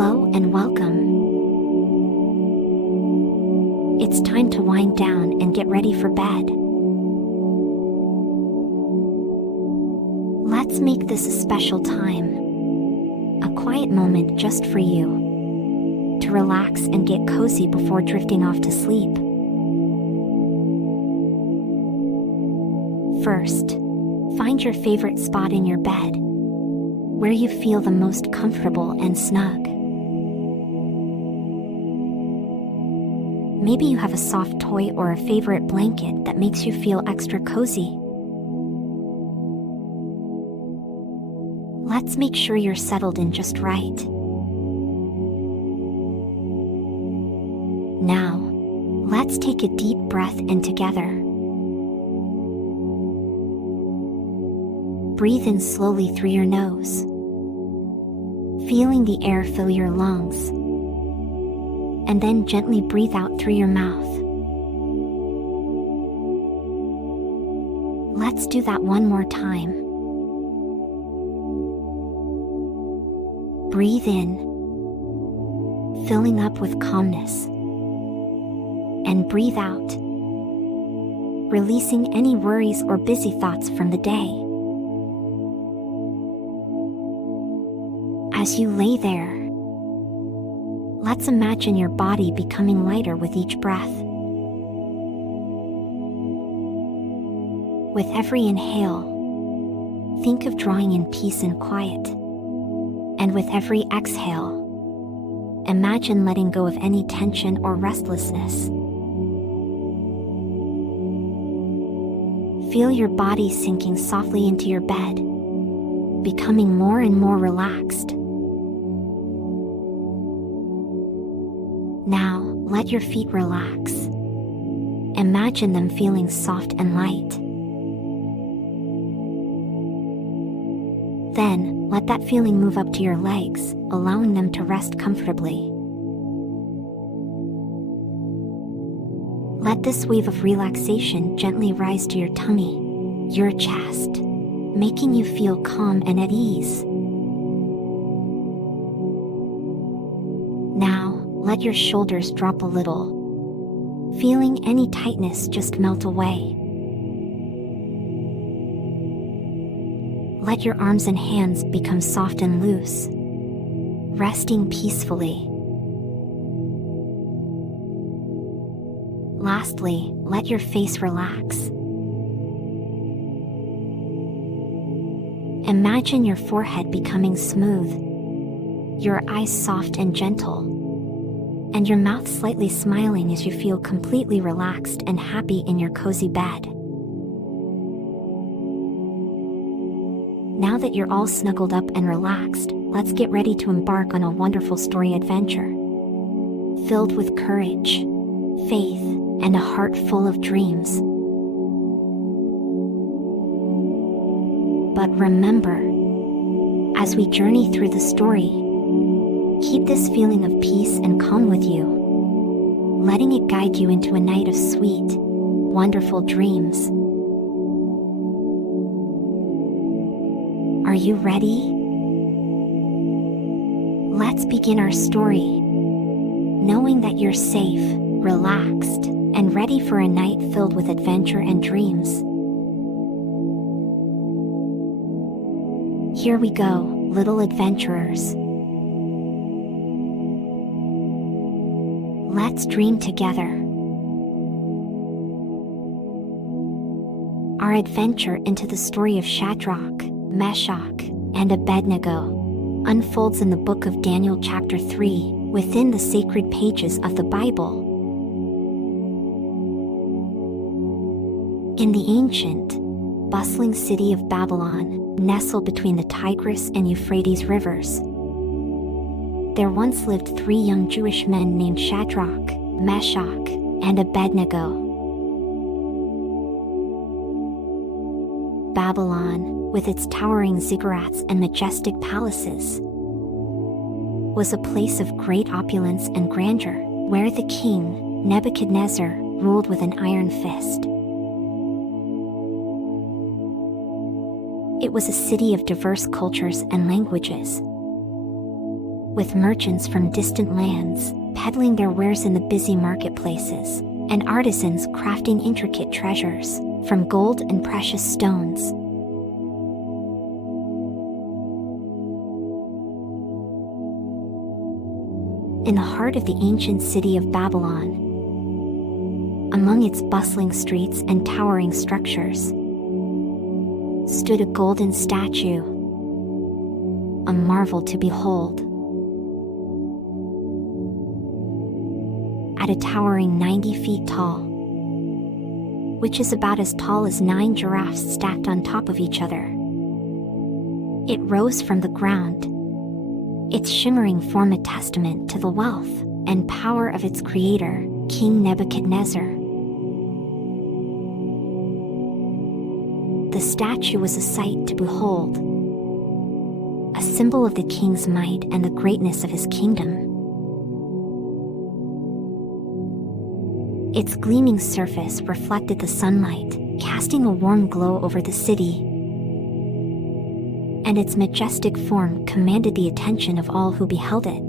Hello and welcome. It's time to wind down and get ready for bed. Let's make this a special time. A quiet moment just for you. To relax and get cozy before drifting off to sleep. First, find your favorite spot in your bed, where you feel the most comfortable and snug. Maybe you have a soft toy or a favorite blanket that makes you feel extra cozy. Let's make sure you're settled in just right. Now, let's take a deep breath in together. Breathe in slowly through your nose, feeling the air fill your lungs, and then gently breathe out through your mouth. Let's do that one more time. Breathe in, filling up with calmness, and breathe out, releasing any worries or busy thoughts from the day. As you lay there, let's imagine your body becoming lighter with each breath. With every inhale, think of drawing in peace and quiet. And with every exhale, imagine letting go of any tension or restlessness. Feel your body sinking softly into your bed, becoming more and more relaxed. Now, let your feet relax. Imagine them feeling soft and light. Then, let that feeling move up to your legs, allowing them to rest comfortably. Let this wave of relaxation gently rise to your tummy, your chest, making you feel calm and at ease. Now, let your shoulders drop a little. Feeling any tightness just melt away. Let your arms and hands become soft and loose, resting peacefully. Lastly, let your face relax. Imagine your forehead becoming smooth, your eyes soft and gentle, and your mouth slightly smiling as you feel completely relaxed and happy in your cozy bed. Now that you're all snuggled up and relaxed, let's get ready to embark on a wonderful story adventure, filled with courage, faith, and a heart full of dreams. But remember, as we journey through the story, keep this feeling of peace and calm with you, letting it guide you into a night of sweet, wonderful dreams. Are you ready? Let's begin our story, knowing that you're safe, relaxed, and ready for a night filled with adventure and dreams. Here we go, little adventurers. Let's dream together. Our adventure into the story of Shadrach, Meshach, and Abednego unfolds in the book of Daniel chapter 3, within the sacred pages of the Bible. In the ancient, bustling city of Babylon, nestled between the Tigris and Euphrates rivers, there once lived 3 young Jewish men named Shadrach, Meshach, and Abednego. Babylon, with its towering ziggurats and majestic palaces, was a place of great opulence and grandeur, where the king, Nebuchadnezzar, ruled with an iron fist. It was a city of diverse cultures and languages, with merchants from distant lands peddling their wares in the busy marketplaces, and artisans crafting intricate treasures from gold and precious stones. In the heart of the ancient city of Babylon, among its bustling streets and towering structures, stood a golden statue, a marvel to behold. At a towering 90 feet tall, which is about as tall as 9 giraffes stacked on top of each other, it rose from the ground, its shimmering form a testament to the wealth and power of its creator, King Nebuchadnezzar. The statue was a sight to behold, a symbol of the king's might and the greatness of his kingdom. Its gleaming surface reflected the sunlight, casting a warm glow over the city, and its majestic form commanded the attention of all who beheld it.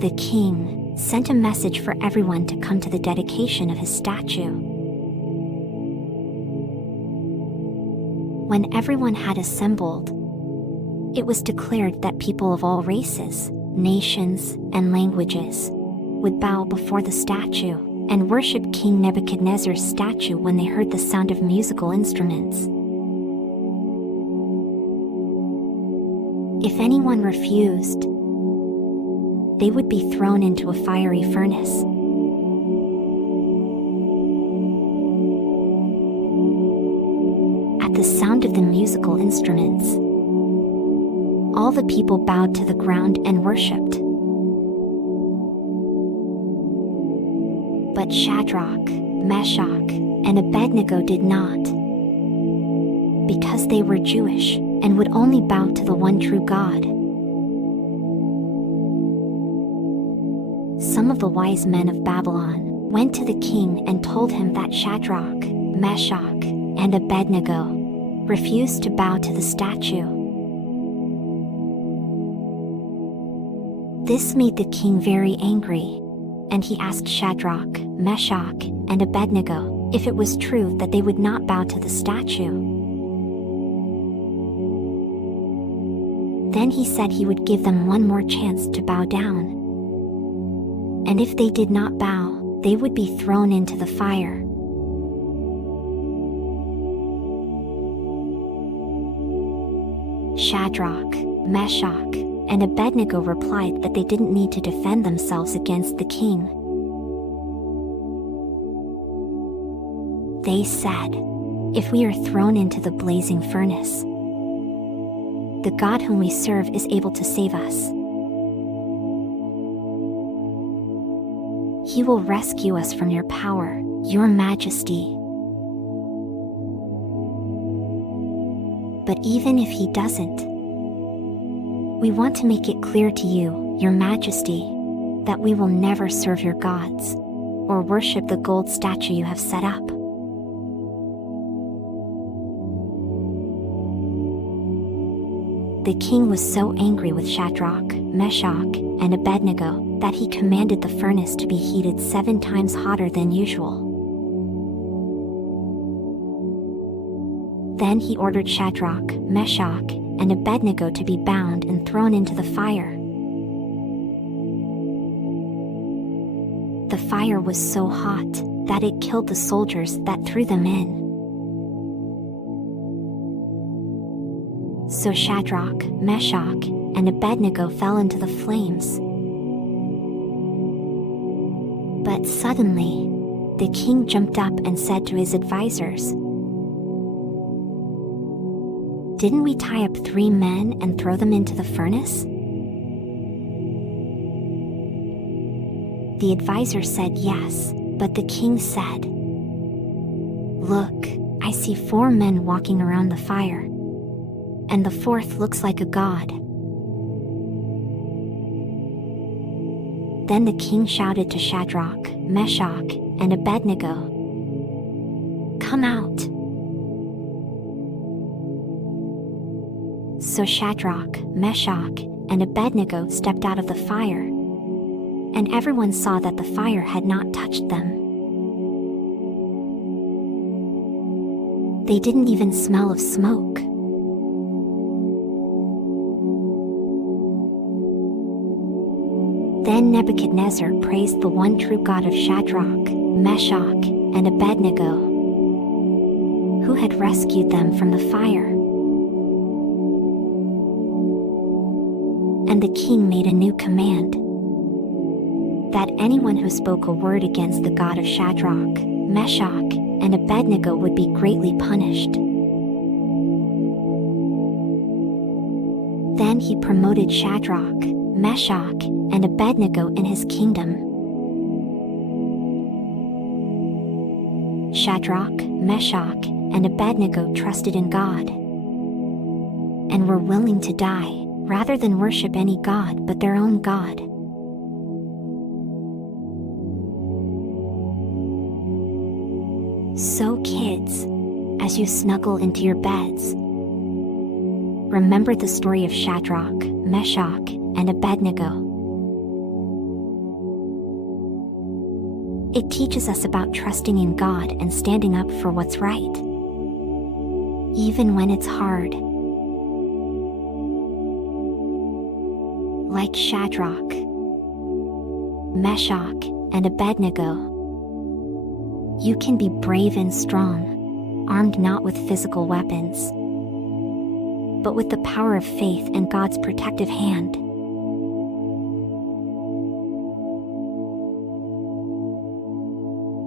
The king sent a message for everyone to come to the dedication of his statue. When everyone had assembled, it was declared that people of all races, nations, and languages would bow before the statue and worship King Nebuchadnezzar's statue when they heard the sound of musical instruments. If anyone refused, they would be thrown into a fiery furnace. At the sound of the musical instruments, all the people bowed to the ground and worshipped. But Shadrach, Meshach, and Abednego did not, because they were Jewish and would only bow to the one true God. Some of the wise men of Babylon went to the king and told him that Shadrach, Meshach, and Abednego refused to bow to the statue. This made the king very angry, and he asked Shadrach, Meshach, and Abednego if it was true that they would not bow to the statue. Then he said he would give them one more chance to bow down, and if they did not bow, they would be thrown into the fire. Shadrach, Meshach, and Abednego replied that they didn't need to defend themselves against the king. They said, "If we are thrown into the blazing furnace, the God whom we serve is able to save us. He will rescue us from your power, your majesty. But even if he doesn't, we want to make it clear to you, your majesty, that we will never serve your gods or worship the gold statue you have set up." The king was so angry with Shadrach, Meshach, and Abednego that he commanded the furnace to be heated 7 times hotter than usual. Then he ordered Shadrach, Meshach, and Abednego to be bound and thrown into the fire. The fire was so hot that it killed the soldiers that threw them in. So Shadrach, Meshach, and Abednego fell into the flames. But suddenly, the king jumped up and said to his advisors, "Didn't we tie up 3 men and throw them into the furnace?" The advisor said yes, but the king said, "Look, I see 4 men walking around the fire, and the 4th looks like a god." Then the king shouted to Shadrach, Meshach, and Abednego, "Come out." So Shadrach, Meshach, and Abednego stepped out of the fire, and everyone saw that the fire had not touched them. They didn't even smell of smoke. Then Nebuchadnezzar praised the one true God of Shadrach, Meshach, and Abednego, who had rescued them from the fire. And the king made a new command, that anyone who spoke a word against the God of Shadrach, Meshach, and Abednego would be greatly punished. Then he promoted Shadrach, Meshach, and Abednego in his kingdom. Shadrach, Meshach, and Abednego trusted in God and were willing to die rather than worship any god but their own God. So kids, as you snuggle into your beds, remember the story of Shadrach, Meshach, and Abednego. It teaches us about trusting in God and standing up for what's right, even when it's hard. Like Shadrach, Meshach, and Abednego, you can be brave and strong, armed not with physical weapons, but with the power of faith and God's protective hand.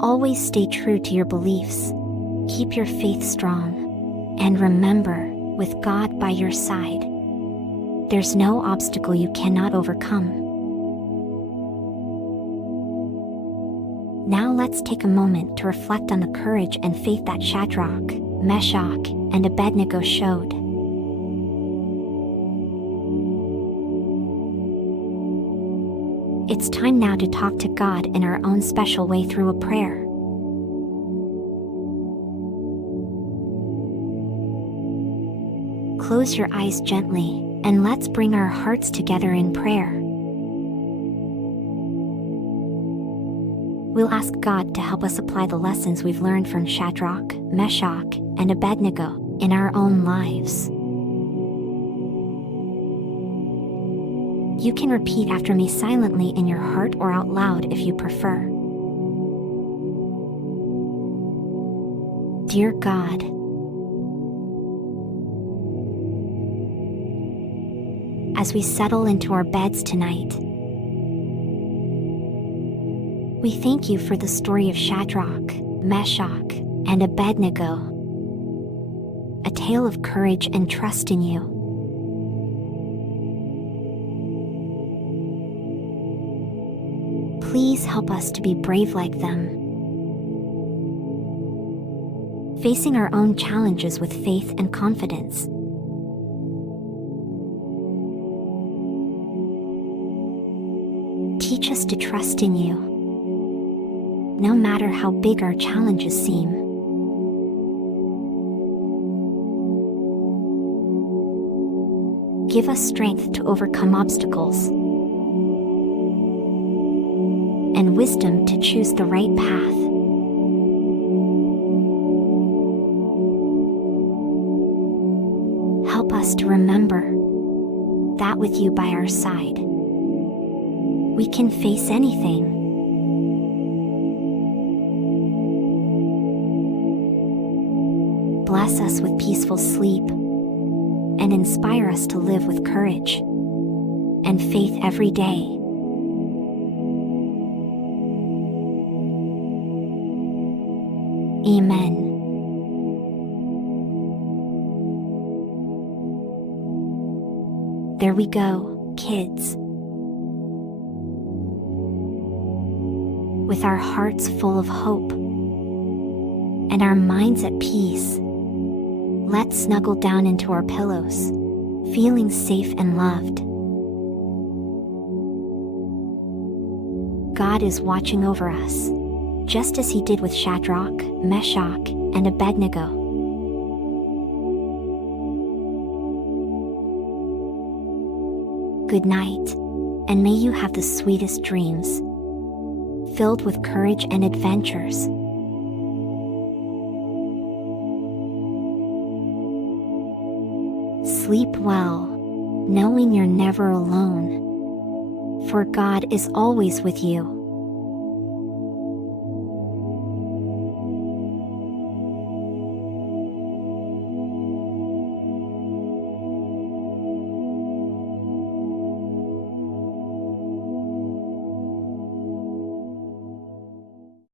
Always stay true to your beliefs, keep your faith strong, and remember, with God by your side, there's no obstacle you cannot overcome. Now let's take a moment to reflect on the courage and faith that Shadrach, Meshach, and Abednego showed. It's time now to talk to God in our own special way through a prayer. Close your eyes gently, and let's bring our hearts together in prayer. We'll ask God to help us apply the lessons we've learned from Shadrach, Meshach, and Abednego in our own lives. You can repeat after me silently in your heart or out loud if you prefer. Dear God, as we settle into our beds tonight, we thank you for the story of Shadrach, Meshach, and Abednego, a tale of courage and trust in you. Please help us to be brave like them, facing our own challenges with faith and confidence. Teach us to trust in you, no matter how big our challenges seem. Give us strength to overcome obstacles and wisdom to choose the right path. Help us to remember that with you by our side, we can face anything. Bless us with peaceful sleep and inspire us to live with courage and faith every day. Amen. There we go, kids. With our hearts full of hope and our minds at peace, let's snuggle down into our pillows, feeling safe and loved. God is watching over us, just as he did with Shadrach, Meshach, and Abednego. Good night, and may you have the sweetest dreams, filled with courage and adventures. Sleep well, knowing you're never alone, for God is always with you.